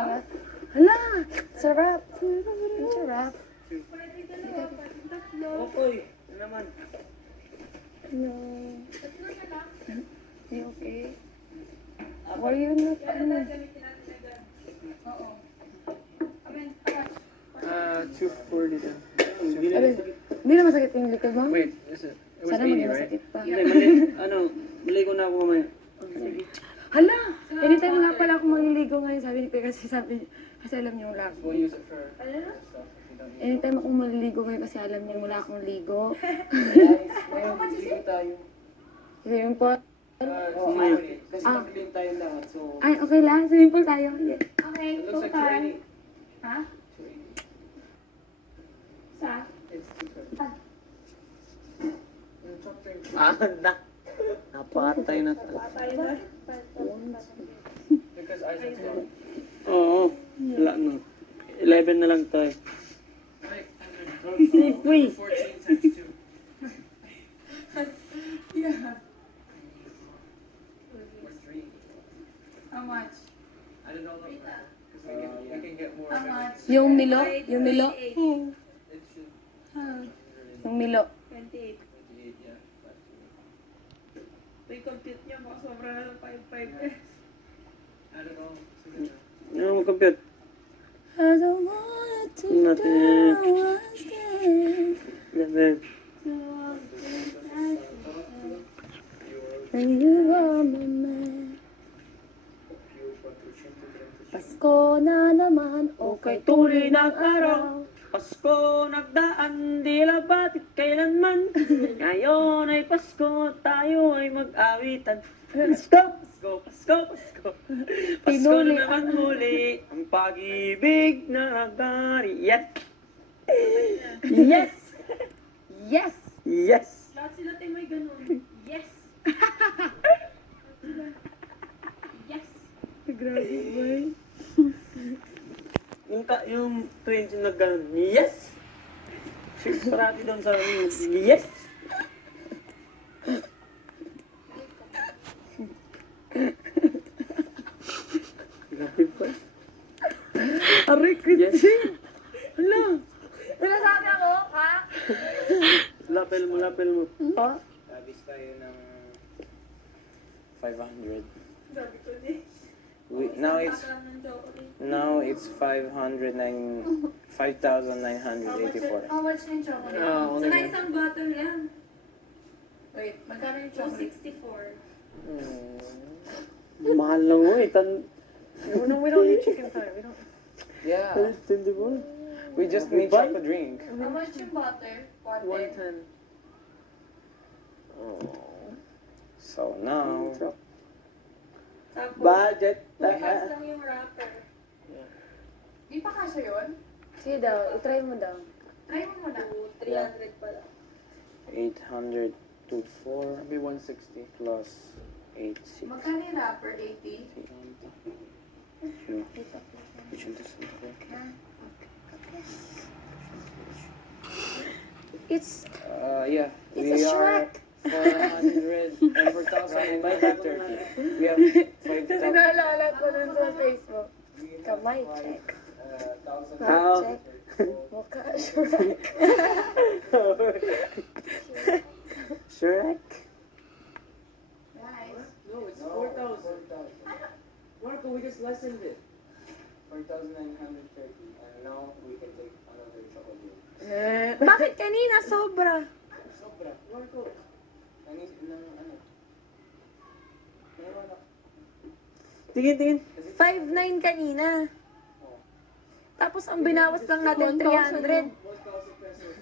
Hala! Sarap! Sarap! Okay, naman. No. You okay? Why you not, ano? 240 then. Hindi na masakit yung likod mo? Wait, is it? It was Sana 80, maging right? masakit pa. Mali ko na ako mamaya. Hala! Anytime nga pala ako maliligo ngayon, sabi ni Pe kasi kasi alam niyo wala ako. We'll use it for stuff if you don't need Anytime akong maliligo ngayon kasi alam niyo wala akong ligo. Ngayon, ligo tayo. Swimming pool? Kasi nag-clean tayo lahat, so... Ay, okay lang. Swimming pool tayo. Yeah. Okay, It looks like 280. Ha? 280. Sa? It's 230. Yung chop drink. Napakatay na to. Patay na. Because Isaac said... Oo. Wala na. 11 na lang tayo. Uy! 14 times 2. Yeah. Or 3. How much? I don't know. Because we can get more. How much? Yung Milo? Yung Milo? It should... Yung Milo. 28. 28, yeah. Ito yung compute niya, baka sobra na ng 5-5 I don't know. Sige na. Ano mo compute? I don't want to Natin. do what's there. 11. And you are my man. Pasko na naman, okay tuloy ng araw. Pasko nagdaan, di labatit kailanman. Ngayon ay Pasko, tayo ay mag-awitan. Pasko, Pasko, Pasko, Pasko. Pasko Pinuli na naman muli, ang pag-ibig na nagari. Yes! Yes! Yes! Yes! Lahat sila tayo may ganun. Yes! Yes! Grabe, boy. Yung twins yung nagganon, yes! Parati doon sa yes! Grabe pa. Aray, Christine! Hala! Sinasabi ako, ha? Lapel mo, lapel mo. Oh? Labis tayo ng 500. Sabi ko din. now it's Saka ng chocolate. now it's 5,984. How much yung chocolate? Only Saka one. isang bottle yan. Wait, magkano yung chocolate? 264. Mahal lang mo eh. No, we don't need chicken thigh. We don't. Yeah, Hindi mo. we just need Buy? chocolate drink. How much yung butter? 110. So now Tapos, Budget. bukas lang yung wrapper. Di pa kasha yun? Sige daw, itry mo daw. Try mo muna. 300 pala. 800 to 4 Maybe 160. plus 86. Magkano yung wrapper? 80? It's Yeah, It's we a are Shrek. 400 and 4,530. We have 5,000. naalala ko dun sa Facebook. Kamay check. How? Check. Mukha Shrek. Shrek? Guys. No, it's 4,000. Marco, we just lessened it. 4,930. And now we can take another chocolate. Bakit kanina sobra? Sobra. Marco. Anis ng ano? Meron na. Tingin, tingin. 5.9 kanina. Tapos ang binawas lang natin 300. 1,000 pesos.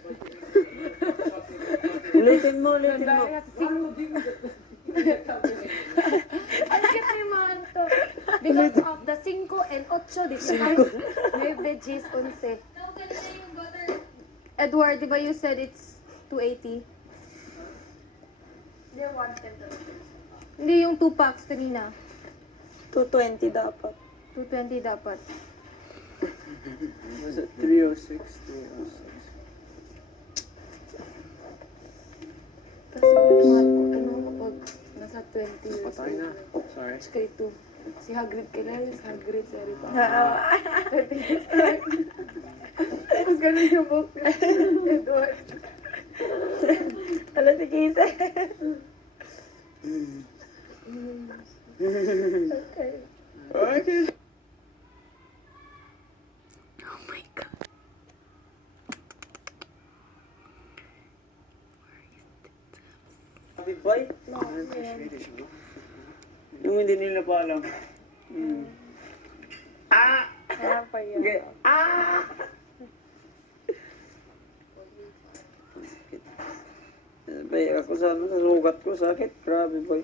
Ulitin mo, ulitin mo. Ang cute ni Manto. Because of the 5 and 8 difference. May veggies 11. No, ganito yung butter. Edward, di ba you said it's 280? Hindi, 110 talaga. Hindi, yung 2 packs kanina. 220 dapat. 220 dapat. Was it 306? 306. Tapos mahal ko, ano kapag nasa 20 years Patay na. old. Sorry. Kay 2. Si Hagrid kailan si Hagrid sa Harry Potter. Oo. 30 years old. Tapos ganun yung book. Edward. Alam si Kisa. Okay. Okay. Oh my god. Happy boy? Yung hindi nila pa alam. Ah! Kaya pa yun. Okay. Ah! Bay, ako sa sugat ko, sakit. Grabe boy.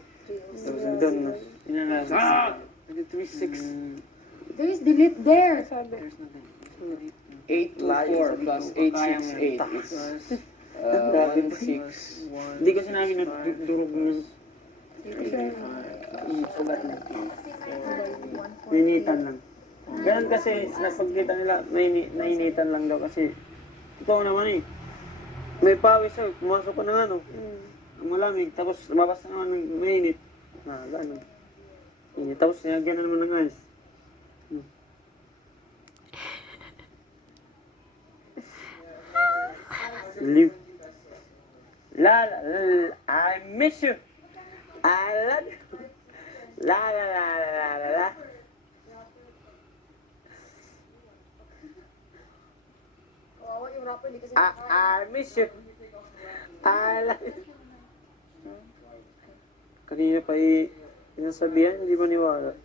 Tapos doon na. Inanasa. Ah! 3-6. There is delete there. Sabi. 8 to 4 plus 8, 6, 8. It's 1, 6. Hindi ko sinabi na durog yun. Sugat na. Nainitan lang. Ganun kasi, napagkita nila, nainitan lang daw kasi, totoo naman eh. May pawis ako, pumasok ko ng ano, ang malamig, tapos lumabas na naman ng mainit. Gano'n. Init, tapos nilagyan na naman ng ice. Live. La la la, I miss you. I love you. La la la la la la. Kawawa yung rapper, hindi kasi I miss you. I love you. Kanina pa sinasabihan, hindi maniwala.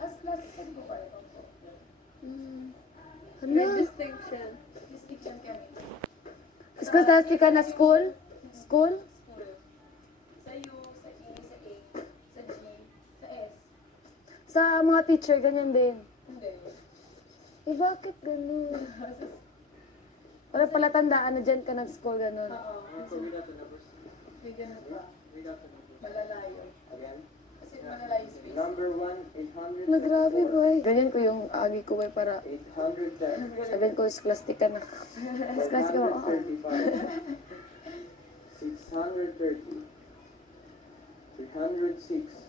as plastic can go ba ito? May Ano? distinction. Distinction kami. Scholastic ka na school? School? Sa U, sa E, sa A, sa G, sa S. Sa mga teacher, ganyan din. Hindi. Eh, bakit ganun? Wala pala tandaan na dyan ka nag-school, ganun. Oo. May ganun pa. Malalayo. Kasi malalayo space. Number 1, 800. Na grabe, boy. Ganyan ko yung agi ko, boy, para 800 then. sabihin ko, scholastic ka na. Scholastic ka na, oo. 635. 630. 306.